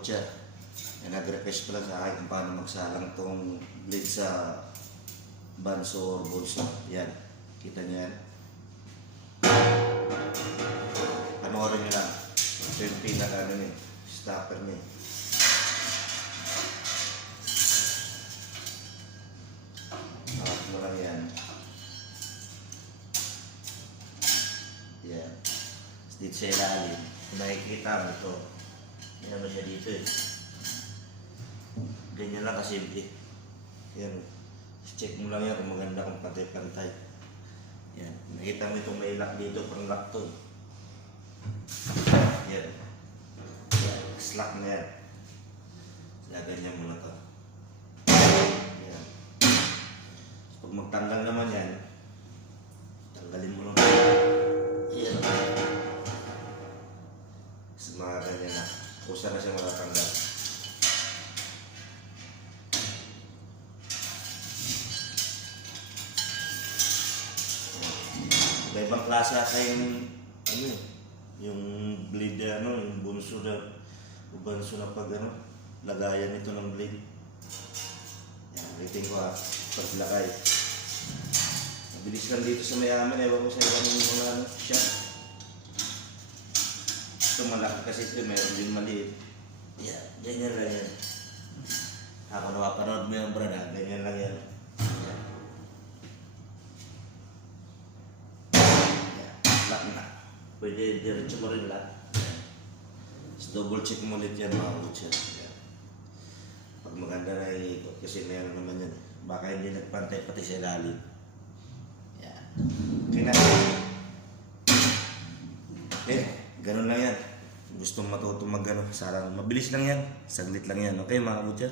butcher. Nag-request pala sa akin kung paano magsalang tong blade sa banso or bulso. Yan. Kita niyo yan. Panoorin nyo lang. Ito yung pinaka ano niya. Stopper niya. Nakap mo lang yan. Yan. Dito sa ilalim. Nakikita mo ito. May ano siya dito eh. Ganyan lang kasimple. Yan. Check mo lang yan kung maganda kung pantay-pantay. Yan. Nakita mo itong may lock dito. Pang lock to. Yan. Slack na yan. Ganyan mo na to. Yan. Pag magtanggal naman yan, tanggalin mo lang. Yan. Sa mga ganyan na. Kusa na siya matatanggal. Ibang klase ata yung ano yung blade yung bunso na pag lagayan nito ng blade. Yan, rating ko paglagay. Mabilis lang dito sa mayaman, ewan ko sa ibang mga shop. Ito malaki kasi ito, meron din maliit. Yan, ganyan lang yan. Ako napapanood mo yung brand, ganyan lang yan. Lock na. Pwede diretso mo rin lahat. So, double check mo ulit yan mga butcher. Pag maganda na iikot kasi meron naman yan. Baka hindi nagpantay pati sa ilalim. Yan. Okay na. Okay, ganun lang yan. Gusto matuto mag sarang. Mabilis lang yan. Saglit lang yan. Okay mga butcher?